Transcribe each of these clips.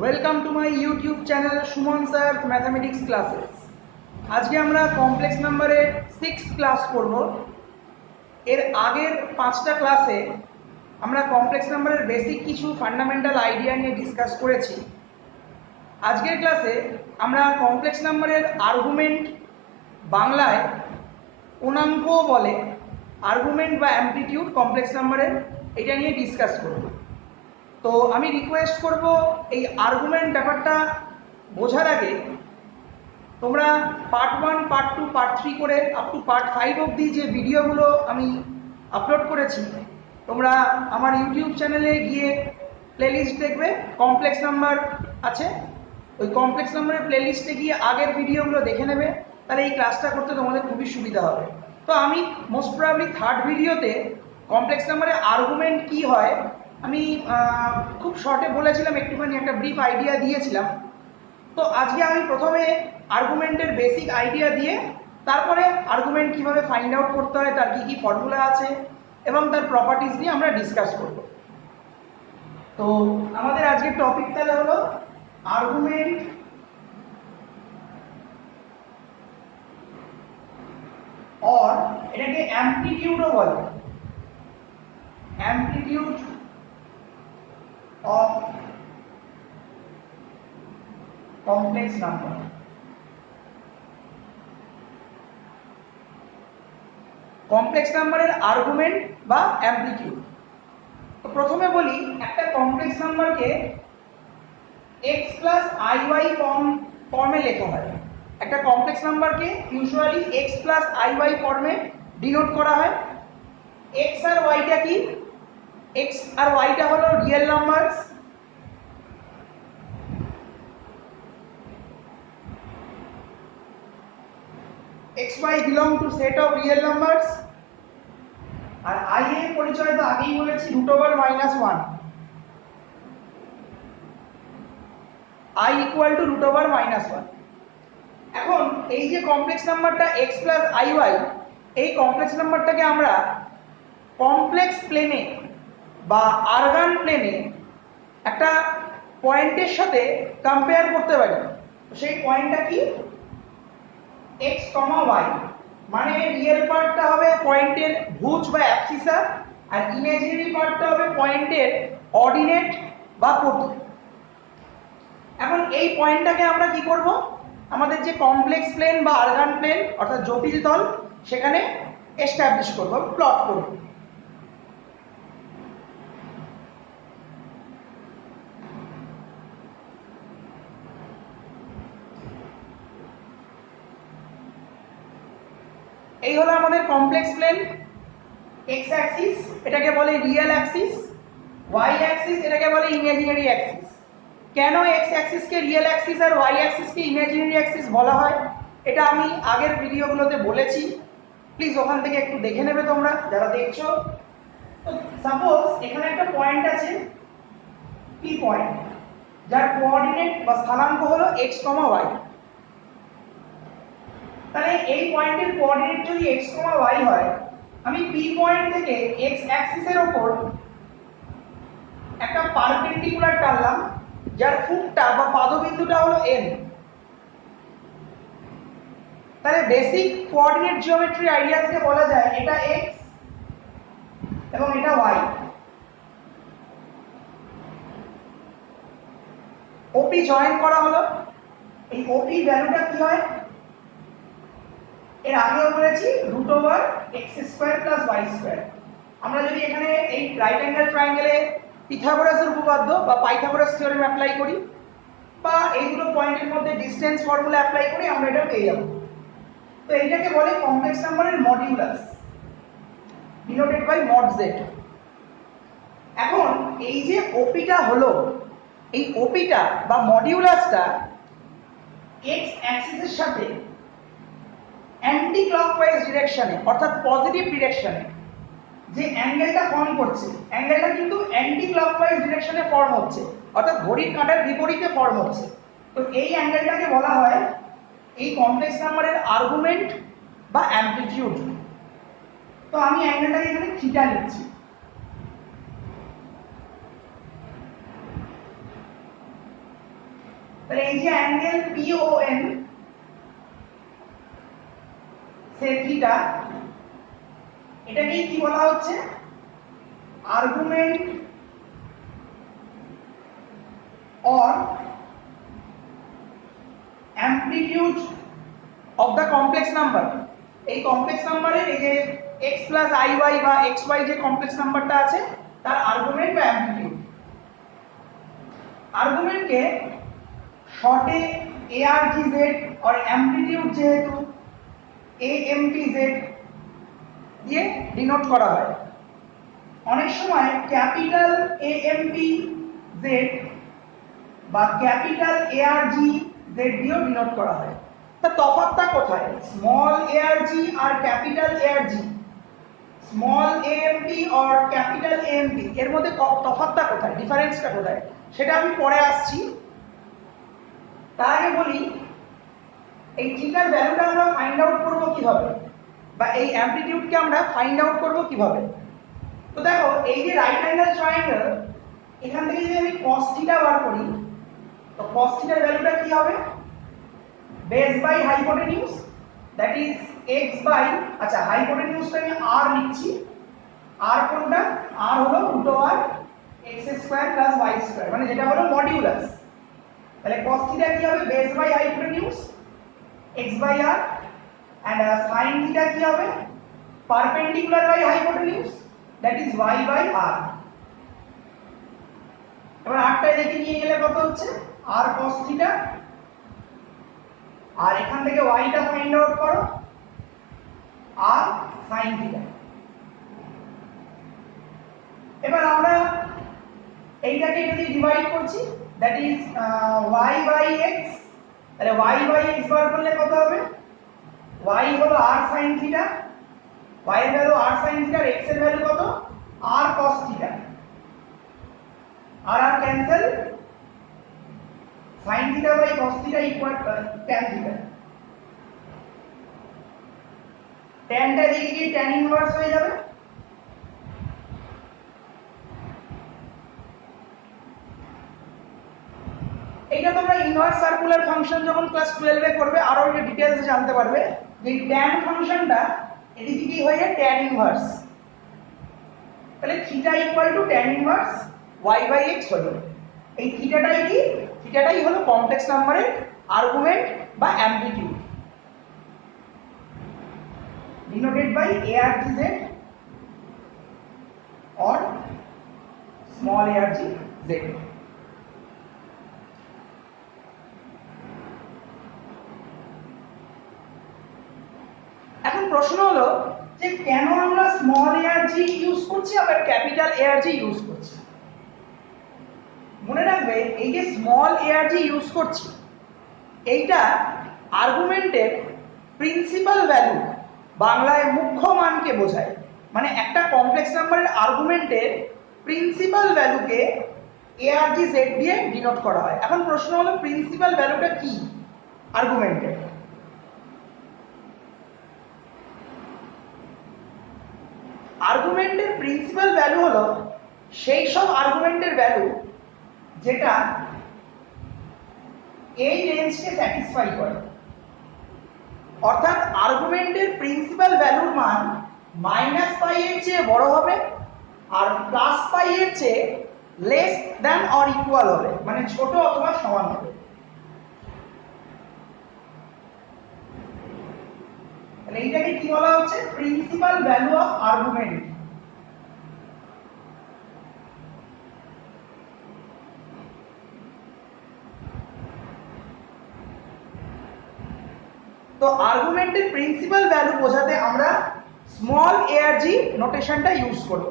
Welcome to my YouTube channel Suman sir mathematics classes. আজকে আমরা complex নাম্বারের 6th ক্লাস করব। এর আগের 5টা ক্লাসে আমরা কমপ্লেক্স নাম্বারের বেসিক কিছু ফান্ডামেন্টাল আইডিয়া নিয়ে ডিসকাস করেছি। আজকের ক্লাসে আমরা কমপ্লেক্স নাম্বারের আর্গুমেন্ট, বাংলায় পূর্ণাঙ্কও বলে, আর্গুমেন্ট বা অ্যামপ্লিটিউড কমপ্লেক্স নাম্বারের, এটা নিয়ে ডিসকাস করব। তো আমি রিকোয়েস্ট করব এই আর্গুমেন্ট ব্যাপারটা বোঝার আগে তোমরা পার্ট 1, পার্ট 2, পার্ট 3 করে আপ টু পার্ট 5 অবধি যে ভিডিওগুলো আমি আপলোড করেছি, তোমরা আমার ইউটিউব চ্যানেলে গিয়ে প্লেলিস্ট দেখবে, কমপ্লেক্স নাম্বার আছে, ওই কমপ্লেক্স নাম্বারের প্লেলিস্টে গিয়ে আগের ভিডিওগুলো দেখে নেবে। তাহলে এই ক্লাসটা করতে তোমাদের খুবই সুবিধা হবে। তো আমি মোস্ট প্রবাবলি থার্ড ভিডিওতে কমপ্লেক্স নাম্বারের আর্গুমেন্ট কি হয় আমি খুব শর্টে বলেছিলাম, একটুখানি একটা ব্রিফ আইডিয়া দিয়েছিলাম। তো আজকে আমি প্রথমে আর্গুমেন্টের বেসিক আইডিয়া দিয়ে তারপরে আর্গুমেন্ট কিভাবে ফাইন্ড আউট করতে হয়, তার কি কি ফর্মুলা আছে এবং তার প্রপার্টিজ নিয়ে আমরা ডিসকাস করব। তো আমাদের আজকের টপিক তাহলে হলো আর্গুমেন্ট অর, এটাকে অ্যামপ্লিটিউডও বলে, amplitude of complex number. Complex নাম্বারের আর্গুমেন্ট বা অ্যামপ্লিটিউড। তো প্রথমে বলি, একটা কমপ্লেক্স নাম্বারকে x প্লাস আইওয়াই ফর্মে লেখা হয়। একটা কমপ্লেক্স নাম্বারকে ইউজুয়ালি x প্লাস আইওয়াই ফর্মে ডিনোট করা হয়। x আর ওয়াইটা কি? x আর ওয়াইটা হলো real numbers, xy belong to set of real numbers। আর i এর পরিচয় তো আগেই বলেছি, √-1, i equal to √-1। এখন এই যে কমপ্লেক্স নাম্বারটা x প্লাস আইওয়াই, এই কমপ্লেক্স নাম্বারটাকে আমরা কমপ্লেক্স প্লেনে বা আরগান প্লেনে একটা পয়েন্টের সাথে কম্পেয়ার করতে পারি। সেই পয়েন্টটা কি? x, y। মানে রিয়েল পার্টটা হবে পয়েন্টের ভুজ বা অ্যাবসিসা, আর ইমাজিনারি পার্টটা হবে পয়েন্টের অর্ডিনেট বা কোটি। এখন এই পয়েন্টটাকে আমরা কি করব? আমাদের যে কমপ্লেক্স প্লেন বা আরগান প্লেন অর্থাৎ জটিল তল, সেখানে এস্টাবলিশ করব, প্লট করব। এই হলো আমাদের কমপ্লেক্স প্লেন। এক্স অ্যাক্সিস এটাকে বলে রিয়েল অ্যাক্সিস, ওয়াই অ্যাক্সিস এটাকে বলে ইমাজিনারি অ্যাক্সিস। কেন এক্স অ্যাক্সিসকে রিয়েল অ্যাক্সিস আর ওয়াই অ্যাক্সিসকে ইমাজিনারি অ্যাক্সিস বলা হয়, এটা আমি আগের ভিডিওগুলোতে বলেছি, প্লিজ ওখান থেকে একটু দেখে নেবে তোমরা যারা দেখছো। তো সাপোজ এখানে একটা পয়েন্ট আছে পি পয়েন্ট, যার কোঅর্ডিনেট বা স্থানাঙ্ক হলো এক্স, ওয়াই। তাহলে এই পয়েন্টের কোঅর্ডিনেট যদি x, y হয়, আমি P পয়েন্ট থেকে x অ্যাক্সিসের উপর একটা পারপেন্ডিকুলার টানলাম, যার ফুটটা বা পাদবিন্দুটা হলো n। তাহলে বেসিক কোঅর্ডিনেট জিওমেট্রি আইডিয়া থেকে বলা যায় এটা x এবং এটা y। OP জয়েন করা হলো, এই OP ভ্যালুটা কি হয়? এর আগেও বলেছি √x² + y²। আমরা যদি এখানে এই রাইট অ্যাঙ্গেল ট্রায়াঙ্গেলে পিথাগোরাসের উপপাদ্য বা পাইথাগোরাস থিওরেম অ্যাপ্লাই করি, বা এই দুটো পয়েন্টের মধ্যে ডিসটেন্স ফর্মুলা অ্যাপ্লাই করি, আমরা এটা পেয়ে যাব। তো এইটাকে বলে কমপ্লেক্স নাম্বারের modulus, denoted by mod z। এখন এই যে ওপিটা হলো, এই ওপিটা বা মডিউলাসটা x অ্যাক্সিসের সাথে অ্যান্টি ক্লকওয়াইজ ডিরেকশনে অর্থাৎ পজিটিভ ডিরেকশনে যে অ্যাঙ্গেলটা ফর্ম করছে, অ্যাঙ্গেলটা কিন্তু অ্যান্টি ক্লকওয়াইজ ডিরেকশনে ফর্ম হচ্ছে, অর্থাৎ ঘড়ির কাঁটার বিপরীতে ফর্ম হচ্ছে। তো এই অ্যাঙ্গেলটাকে বলা হয় এই কমপ্লেক্স নাম্বারের আর্গুমেন্ট বা অ্যামপ্লিটিউড। তো আমি অ্যাঙ্গেলটাকে এখানে থিটা লিখছি। তাহলে এই যে অ্যাঙ্গেল PON sec থিটা, এটাকে কি বলা হচ্ছে? Argument or amplitude of the complex number। এই কমপ্লেক্স নাম্বারের এই যে x প্লাস iy বা xy যে কমপ্লেক্স নাম্বারটা আছে তার আর্গুমেন্ট বা অ্যামপ্লিটিউড। আর্গুমেন্টকে শর্টে ARGZ আর অ্যামপ্লিটিউড যেহেতু AMPZ দিয়ে ডিনোট করা হয়। অনেক সময় ক্যাপিটাল AMPZ বা ক্যাপিটাল ARGZ দিয়েও ডিনোট করা হয়। তা তফাৎটা কোথায়? স্মল ARG আর ক্যাপিটাল ARG, স্মল AMP আর ক্যাপিটাল AMP এর মধ্যে তফাৎটা কোথায়, ডিফারেন্সটা কোথায়, সেটা আমি পরে আসছি। তার আগে বলি এই থিটার ভ্যালুটা আমরা ফাইন্ড আউট করব কিভাবে, বা এই অ্যামপ্লিটিউডকে আমরা ফাইন্ড আউট করব কিভাবে। তো দেখো এই যে রাইট অ্যাঙ্গেল ট্রায়াঙ্গেল, এখান থেকে যদি আমি cos থিটা বার করি, তো cos থিটার ভ্যালুটা কি হবে? Base by hypotenuse, that is x by, আচ্ছা হাইপোটেনিউজটা আমি r লিখছি। r কোনটা? r হলো root over x square plus y square, মানে যেটা হলো মডিউলাস। তাহলে cos থিটা কি হবে? Base by hypotenuse x by r, and sin theta কি হবে? Perpendicular by hypotenuse, that is y by r। এবার rটা এদিকে নিয়ে গেলে কত হচ্ছে? r cos থিটা, আর এখান থেকে y টা ফাইন্ড আউট করো, r sin থিটা। এবার আমরা এইটাকে যদি ডিভাইড করছি, that is y by x, তাহলে y বাই x বার করলে কত হবে? y হলো r sin থিটা, y এর ভ্যালু r sin থিটা, আর x এর ভ্যালু কত? r cos theta. আর cancel, sin theta by cos theta equal tan theta. tan টা এদিকে গিয়ে tan ইনভার্স হয়ে যাবে। এইটা তোমরা ইনভার্স সার্কুলার ফাংশন যখন ক্লাস 12 এ করবে আরো একটু ডিটেইলসে জানতে পারবে যে tan ফাংশনটা এদিকে কি হয়ে যায়? tan inverse. তাহলে theta equal to tan inverse y by x হলো। এই থিটাটাই কি? থিটাটাই হলো কমপ্লেক্স নাম্বারের আর্গুমেন্ট বা amplitude, denoted by ARGZ or small ARGZ। এখন প্রশ্ন হলো যে কেন আমরা স্মল ARG ইউজ করছি আবার ক্যাপিটাল ARG ইউজ করছি। মনে রাখবে এই যে স্মল ARG ইউজ করছি, এইটা আর্গুমেন্টের প্রিন্সিপাল ভ্যালু, বাংলায় মুখ্য মানকে বোঝায়। মানে একটা কমপ্লেক্স নাম্বারের আর্গুমেন্টের প্রিন্সিপাল ভ্যালুকে ARGZ দিয়ে ডিনোট করা হয়। এখন প্রশ্ন হলো প্রিন্সিপাল ভ্যালুটা কি আর্গুমেন্টের? আর্গুমেন্টের প্রিন্সিপাল ভ্যালু হলো সেই সব আর্গুমেন্টের ভ্যালু যেটা এই রেঞ্জকে স্যাটিসফাই করে। অর্থাৎ আর্গুমেন্টের প্রিন্সিপাল ভ্যালুর মান -π এর চেয়ে বড় হবে আর +π এর চেয়ে লেস দ্যান অর ইকুয়াল হবে, মানে ছোট অথবা সমান হবে। তাহলে এইটাকে কি বলা হচ্ছে? Principal value of argument. তো আর্গুমেন্টের প্রিন্সিপাল ভ্যালু বোঝাতে আমরা স্মল ARG নোটেশনটা ইউজ করব।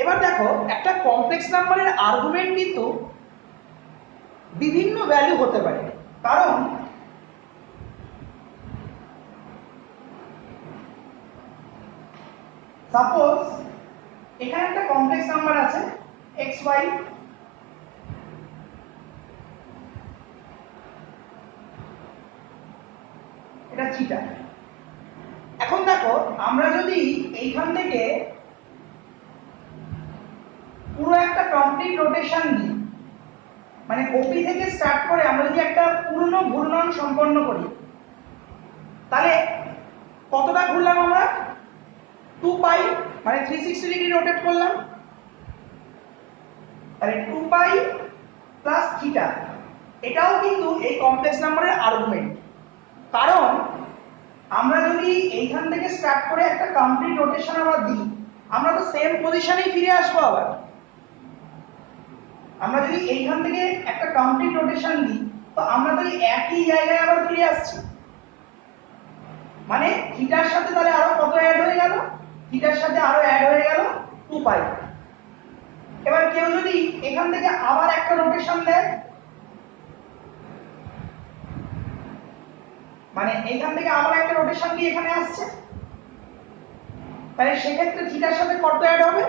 এবার দেখো একটা কমপ্লেক্স নাম্বারের আর্গুমেন্ট কিন্তু বিভিন্ন ভ্যালু হতে পারে, কারণ সাপোজ এখানে একটা কমপ্লেক্স নাম্বার আছে xy, এটা থিটা। এখন দেখো আমরা যদি এইখান থেকে একটা কমপ্লিট রোটেশন দিই, মানে ওপি থেকে স্টার্ট করে আমরা যদি একটা পূর্ণ ঘূর্ণন সম্পন্ন করি, তাহলে কতটা ঘুরলাম আমরা? 2 পাই, মানে 360 ডিগ্রি রোটেট করলাম। তাহলে 2 পাই প্লাস থিটা, এটাও কিন্তু এই কমপ্লেক্স নাম্বারের আর্গুমেন্ট। কারণ আমরা যদি এইখান থেকে স্টার্ট করে একটা কমপ্লিট রোটেশন আবার দিই, আমরা তো সেম পজিশনেই ফিরে আসবো আবার। আমরা যদি এইখান থেকে একটা কমপ্লিট রোটেশন দিই, তো আমরা তো একই জায়গায় আবার ফিরে আসছি। মানে থিটার সাথে তাহলে আরো কত অ্যাড হয়ে গেল? থিটার সাথে আরো অ্যাড হয়ে গেল 2 পাই। এবার কেউ যদি এখান থেকে আবার একটা রোটেশন দেয়, মানে এইখান থেকে আবার একটা রোটেশন দিয়ে এখানে আসছে, তাহলে সেক্ষেত্রে থিটার সাথে কত অ্যাড হবে?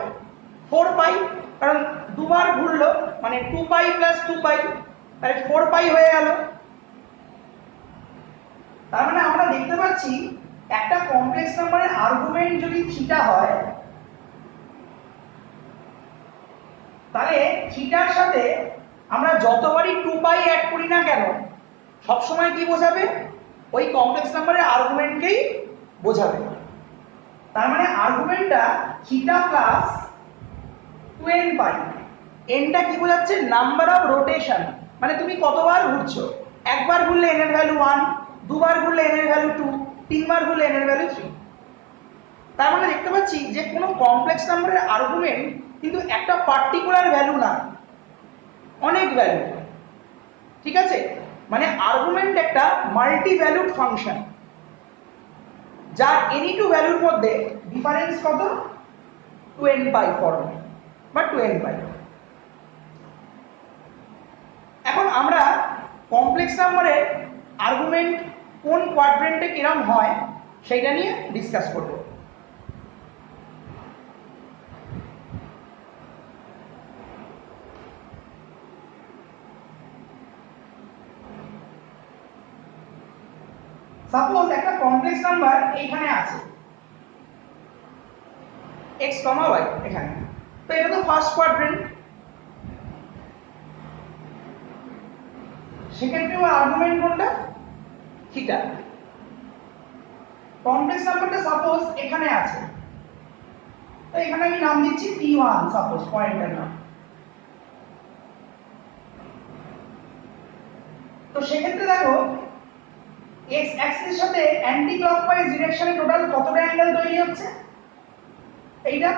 4 পাই, কারণ দুবার ঘুরলো, মানে 2 পাই প্লাস 2 পাই, তাহলে 4 পাই হয়ে গেল। তার মানে আমরা দেখতে পাচ্ছি একটা কমপ্লেক্স নাম্বারের আর্গুমেন্ট যদি থিটা হয়, তাহলে থিটার সাথে আমরা যতবারই 2 পাই অ্যাড করি না কেন, সবসময় কি বোঝাবে? ওই কমপ্লেক্স নাম্বারের আর্গুমেন্টকেই বোঝাবে। তার মানে আর্গুমেন্টটা থিটা প্লাস 2n পাই। এনটা কি বোঝাচ্ছে? নাম্বার অফ রোটেশন, মানে তুমি কতবার ঘুরছো। একবার ঘুরলে n এর ভ্যালু 1, দুবার ঘুরলে n এর ভ্যালু 2, তিনবার ঘুরলে n এর ভ্যালু 3। তার মানে দেখতে পাচ্ছি যে কোনো কমপ্লেক্স নাম্বারের আর্গুমেন্ট কিন্তু একটা পার্টিকুলার ভ্যালু না, অনেক ভ্যালু। ঠিক আছে, মানে আর্গুমেন্ট একটা মাল্টি ভ্যালুড ফাংশন, যার এনি টু ভ্যালুর মধ্যে ডিফারেন্স কত? 2n পাই ফর্ম বা 2n পাই। এখন আমরা কমপ্লেক্স নাম্বারের আর্গুমেন্ট কোন কোয়াড্রেন্টে কিরম হয় সেটা নিয়ে ডিসকাস করব। সাপোজ একটা কমপ্লেক্স নাম্বার এইখানে আছে x, y এখানে, তো এটা তো ফার্স্ট কোয়াড্রেন্ট। সেক্ষেত্রে ওর আর্গুমেন্ট কোনটা? থিটা। কমপ্লেক্স নাম্বারটা সাপোজ এখানে আছে, তো এখানে আমি নাম দিচ্ছি p1, সাপোজ পয়েন্টের নাম। তো সেক্ষেত্রে দেখো x অ্যাক্সিসের সাথে অ্যান্টি ক্লকওয়াইজ ডিরেকশনে টোটাল কতটা অ্যাঙ্গেল তৈরি হচ্ছে? এইটা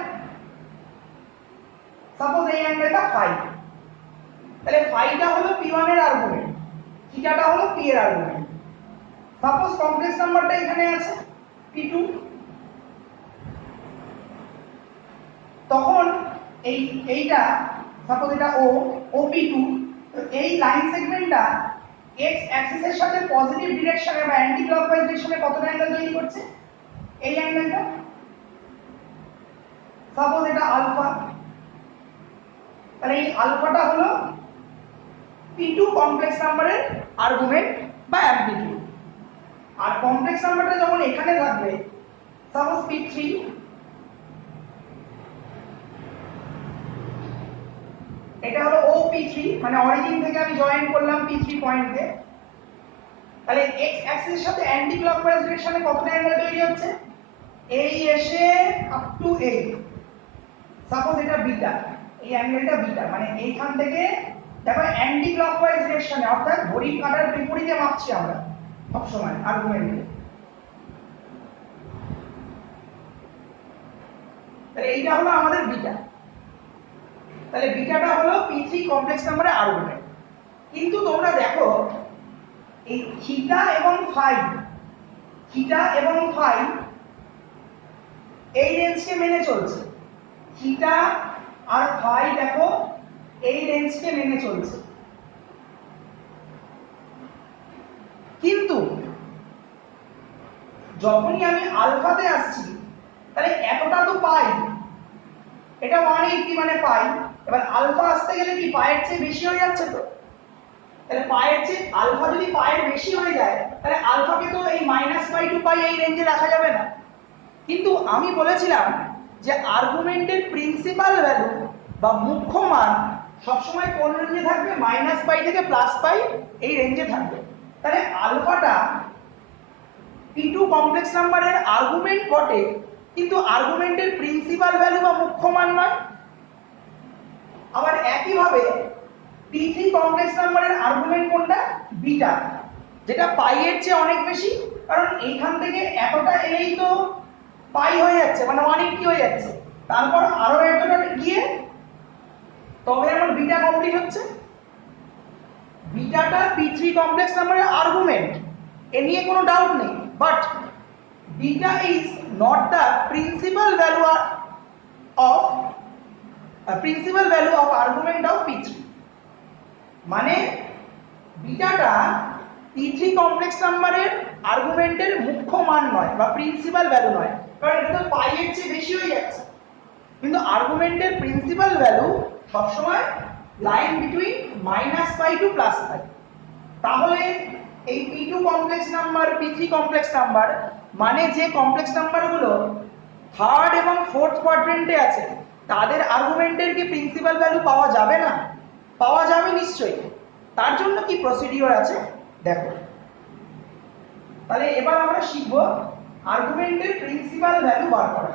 সাপোজ এই অ্যাঙ্গেলটা ফাই, তাহলে ফাইটা হলো p1 এর আর্গুমেন্ট, থিটাটা হলো p এর আর্গুমেন্ট। সাপোজ কমপ্লেক্স নাম্বারটা এখানে আছে p2, তখন এইটা সাপোজ এটা o op2, তো এই লাইন সেগমেন্টটা x অ্যাক্সিসের সাথে পজিটিভ ডিরেকশনে বা অ্যান্টি ক্লকওয়াইজ ডিরেকশনে কতটা অ্যাঙ্গেল তৈরি করছে? এই অ্যাঙ্গেলটা। সাপোজ এটা আলফা, তাহলে এই আলফাটা হলো p2 কমপ্লেক্স নাম্বারের আর্গুমেন্ট বা অ্যামপ্লিটিউড। আর কমপ্লেক্স নাম্বারটা যখন এখানে থাকবে, সাপোজ p3, এটা হলো OP3, মানে অরিজিন থেকে আমি জয়েন করলাম p3 পয়েন্টে, তাহলে x অ্যাক্সিসের সাথে অ্যান্টি ক্লকওয়াইজ ডিরেকশনে কতটা অ্যাঙ্গেল তৈরি হচ্ছে? এই এসে আপ টু এই, সাপোজ এটা বিটা, এই অ্যাঙ্গেলটা বিটা, মানে এইখান থেকে দেখো অ্যান্টি ক্লকওয়াইজ ডিরেকশনে, অর্থাৎ ঘড়ির কাঁটার বিপরীতে মাপছি আমরা সবসময় আর্গুমেন্টে। তাহলে এইটা হলো আমাদের বিটা, তাহলে বিটাটা হলো p3 কমপ্লেক্স নাম্বারের আর্গুমেন্ট। কিন্তু তোমরা দেখো এই থিটা এবং ফাই, থিটা এবং ফাই এই রেঞ্জকে মেনে চলছে, থিটা আর ফাই দেখো এই রেঞ্জকে মেনে চলছে। কিন্তু যখনই আমি আলফাতে আসছি, তাহলে এতটা তো পাই, এটা 180 মানে পাই, এবার আলফা আসতে গেলে কি পায়ের চেয়ে বেশি হয়ে যাচ্ছে, তো তাহলে পায়ের চেয়ে আলফা যদি পায়ের বেশি হয়ে যায়, তাহলে আলফাকে তো এই -পাই টু পাই এই রেঞ্জে রাখা যাবে না। কিন্তু আমি বলেছিলাম যে আর্গুমেন্টের প্রিন্সিপাল ভ্যালু বা মুখ্য মান সবসময় কোন রেঞ্জে থাকবে, -π থেকে +π এই রেঞ্জে থাকবে। তাহলে আলফাটা p2 কমপ্লেক্স নাম্বারের আর্গুমেন্ট বটে, কিন্তু আর্গুমেন্টের প্রিন্সিপাল ভ্যালু বা মুখ্য মান নয়। আবার একইভাবে p3 কমপ্লেক্স নাম্বারের আর্গুমেন্ট কোনটা, বিটা, যেটা পাই এর চেয়ে অনেক বেশি, কারণ এইখান থেকে এতটা এলেই তো পাই হয়ে যাচ্ছে, মানে 180 হয়ে যাচ্ছে, তারপর আরো এতটা গিয়ে তবে আমার বিটা কমপ্লিট হচ্ছে। বিটাটা p3 কমপ্লেক্স নাম্বারের আর্গুমেন্ট, এ নিয়ে কোনো ডাউট নেই, but beta is not the principal value of argument of p3। মানে বিটাটা p3 কমপ্লেক্স নাম্বারের আর্গুমেন্টের মুখ্য মান নয় বা প্রিন্সিপাল ভ্যালু নয়, কারণ এটা তো পাই এর চেয়ে বেশি হয়ে যাচ্ছে। কিন্তু আর্গুমেন্টের প্রিন্সিপাল ভ্যালু সবসময় লাইন বিটুইন -π টু +π। তাহলে এই p2 complex number, p3 complex number মানে যে কমপ্লেক্স নাম্বারগুলো থার্ড এবং ফোর্থ কোয়াড্রেন্টে আছে, তাদের আর্গুমেন্টের কি প্রিন্সিপাল ভ্যালু পাওয়া যাবে না? পাওয়া যাবে নিশ্চয়ই। তার জন্য কি প্রসিডিওর আছে দেখো। তাহলে এবার আমরা শিখব আর্গুমেন্টের প্রিন্সিপাল ভ্যালু বার করা।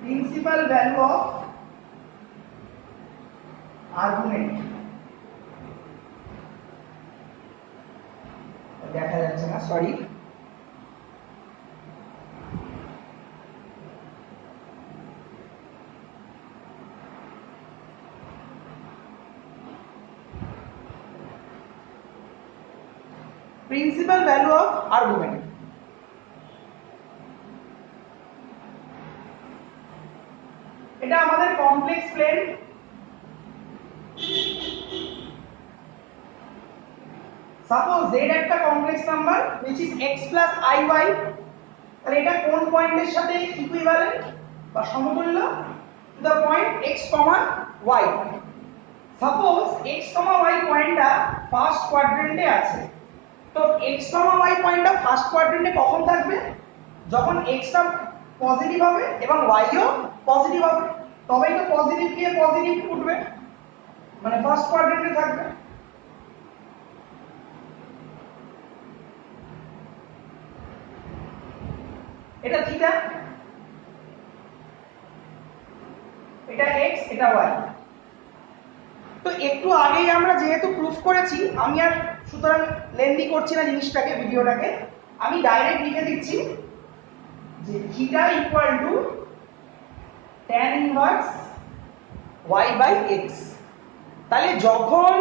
প্রিন্সিপাল ভ্যালু অফ আর্গুমেন্ট, দেখা যাচ্ছে না, sorry. Principal value of argument, এটা আমাদের কমপ্লেক্স প্লেন। সাপোজ z একটা complex number which is x plus iy, তাহলে এটা কোন পয়েন্টের সাথে ইকুইভ্যালেন্ট বা সমতুল্য, to the point x, y। Suppose x, y পয়েন্টটা ফার্স্ট কোয়াড্রেন্টে আছে। তো x, y পয়েন্টটা ফার্স্ট কোয়াড্রেন্টে কখন থাকবে, যখন x টা পজিটিভ হবে এবং y ও পজিটিভ হবে, তবেই তো পজিটিভ দিয়ে পজিটিভ উঠবে, মানে ফার্স্ট কোয়াড্রেন্টে থাকবে। এটা থিটা, এটা x, এটা y। তো একটু আগেই আমরা যেহেতু প্রুফ করেছি, আমি আর সুতরাং লেন্দি করছি না জিনিসটাকে, ভিডিওটাকে আমি ডাইরেক্ট লিখে দিচ্ছি যে theta equal to tan inverse y by x। তাহলে যখন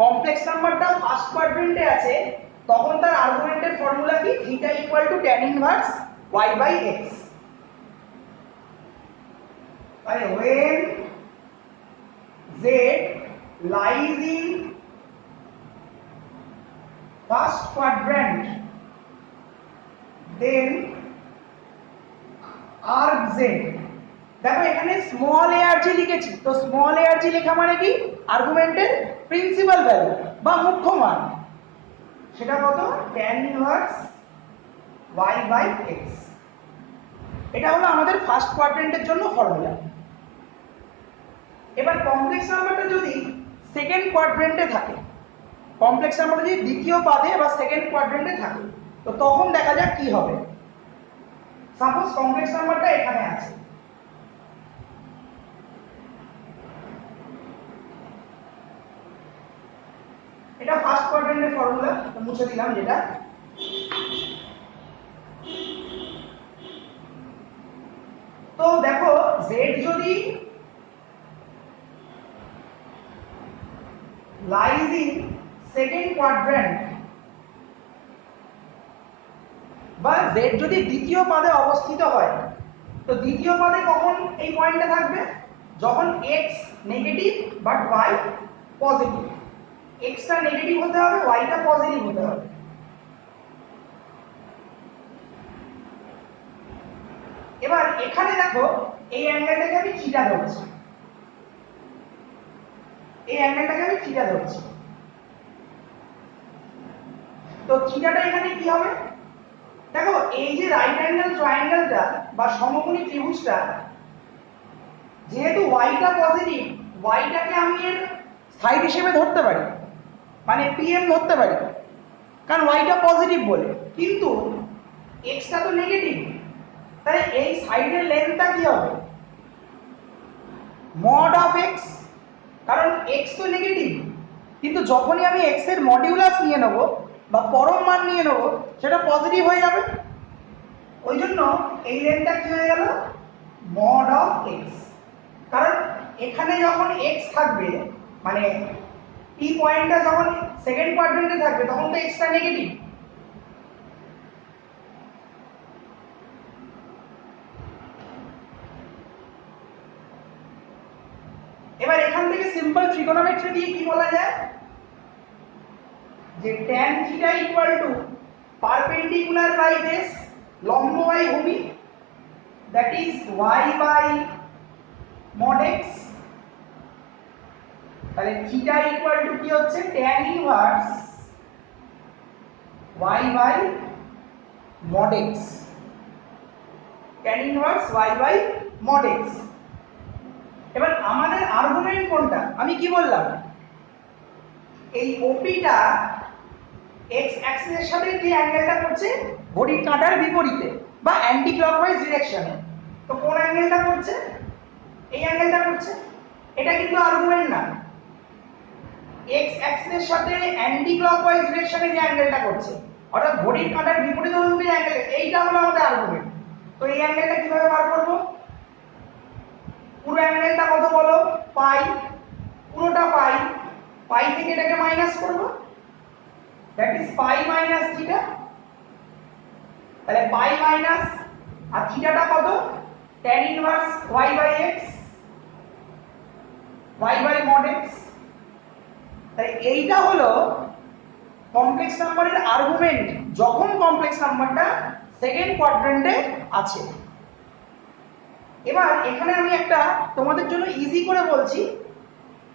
কমপ্লেক্স নাম্বারটা ফার্স্ট কোয়াড্রেন্টে আছে, তখন তার আর্গুমেন্টের ফর্মুলা কি, theta equal to tan inverse y by x। তাহলে when z lies in first quadrant, then arc z, দেখো এখানে স্মল arg লিখেছি, তো স্মল arg লেখা মানে কি, আর্গুমেন্টের প্রিন্সিপাল ভ্যালু বা মুখ্য মান, সেটা কত, tan inverse y by x। এটা হলো আমাদের ফার্স্ট কোয়াড্রেন্টের জন্য ফর্মুলা। এবার কমপ্লেক্স নাম্বারটা যদি সেকেন্ড কোয়াড্রেন্টে থাকে, কমপ্লেক্স নাম্বারটা যদি দ্বিতীয় পাদে বা সেকেন্ড কোয়াড্রেন্টে থাকে, তো তখন দেখা যাক কি হবে। সাপোজ কমপ্লেক্স নাম্বারটা এখানে আছে, এটা ফার্স্ট কোয়াড্রেন্টের ফর্মুলা, মুছে দিলাম যেটা। তো দেখো z যদি lies in second quadrant বা z যদি দ্বিতীয় পাদে অবস্থিত হয়, তো দ্বিতীয় পাদে কখন এই পয়েন্টটা থাকবে, যখন x negative but y positive. x টা নেগেটিভ হতে হবে, y টা পজিটিভ হতে হবে। এবার এখানে দেখো এই অ্যাঙ্গেলটাকে আমি থিটা ধরছি, এই অ্যাঙ্গেলটাকে আমি থিটা ধরছি। তো থিটাটা এখানে কি হবে, দেখো এই যে রাইট অ্যাঙ্গেল ট্রায়াঙ্গেলটা বা সমকোণী ত্রিভুজটা, যেহেতু ওয়াইটা পজিটিভ, ওয়াইটাকে আমি এর সাইড হিসেবে ধরতে পারি, মানে পিএম ধরতে পারি, কারণ ওয়াইটা পজিটিভ বলে। কিন্তু এক্সটা তো নেগেটিভ, তাই এই সাইডের লেন্থটা কি হবে, মড অফ এক্স, কারণ এক্স তো নেগেটিভ। কিন্তু যখনই আমি এক্স এর মডিউলাস নিয়ে নেব বা পরম মান নিয়ে নেব, সেটা পজিটিভ হয়ে যাবে। ওই জন্য এই লেন্থটা কি হয়ে গেল, মড অফ এক্স। কারণ এখানে যখন এক্স থাকবে, মানে টি পয়েন্টটা যখন সেকেন্ড কোয়াড্রেন্টে থাকবে, তখন তো এক্সটা নেগেটিভ। এবার এখান থেকে সিম্পল ট্রিগোনোমেট্রি দিয়ে কি বলা যায়, যে tan theta equal to perpendicular by base, লম্ব বাই ভূমি, that is y by mod x। তাহলে থিটা ইকুয়াল টু কি হচ্ছে, tan inverse y by mod x, tan inverse y by mod x। এবার আমাদের আর্গুমেন্ট কোনটা, আমি কি বললাম, এই ওপিটা এক্স অ্যাক্সিসের সাথে যে অ্যাঙ্গেলটা করছে ঘড়ির কাঁটার বিপরীতে বা অ্যান্টি ক্লকওয়াইজ ডিরেকশনে, তো কোন অ্যাঙ্গেলটা করছে, এই অ্যাঙ্গেলটা করছে। এটা কিন্তু আর্গুমেন্ট না, এক্স অ্যাক্সিসের সাথে অ্যান্টি ক্লকওয়াইজ ডিরেকশনে যে অ্যাঙ্গেলটা করছে, অর্থাৎ ঘড়ির কাঁটার বিপরীত অভিমুখী অ্যাঙ্গেল, এইটা হলো আমাদের আর্গুমেন্ট। তো এই অ্যাঙ্গেলটা কিভাবে বার করব, পুরো অ্যাঙ্গেলটা কত বলো, পাই, পুরোটা পাই, পাই থেকে এটাকে মাইনাস করব, that is pi minus theta. তাহলে পাই মাইনাস, আর থিটাটা কত, tan inverse y by x, y by mod x। তাহলে এইটা হলো কমপ্লেক্স নাম্বারের আর্গুমেন্ট যখন কমপ্লেক্স নাম্বারটা সেকেন্ড কোয়াড্রেন্টে আছে। এবার এখানে আমি একটা তোমাদের জন্য ইজি করে বলছি,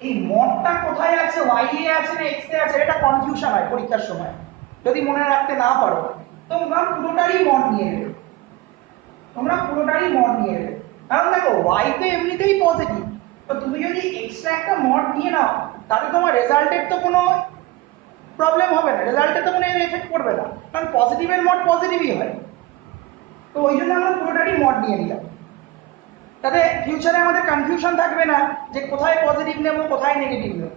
এই মডটা কোথায় আছে, y এ আছে না x এ আছে, এটা কনফিউশন হয় পরীক্ষার সময়, যদি মনে রাখতে না পারো তোমরা পুরোটারই মড নিয়ে নেবে, তোমরা পুরোটারই মড নিয়ে নেবে। কারণ দেখো y তো এমনিতেই পজিটিভ, তো তুমি যদি এক্সট্রা একটা মড নিয়ে নাও, তাতে তোমার রেজাল্টের তো কোনো প্রবলেম হবে না, রেজাল্টে তো কোনো এফেক্ট পড়বে না, কারণ পজিটিভের মড পজিটিভই হয়। তো ওই জন্য আমরা পুরোটারই মড নিয়ে নিলাম, তাতে ফিউচারে আমাদের কনফিউশন থাকবে না যে কোথায় পজিটিভ নেব কোথায় নেগেটিভ নেব।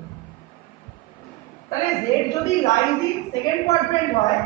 তাহলে z যদি লাইজ ইন সেকেন্ড কোয়াড্রেন্ট হয়,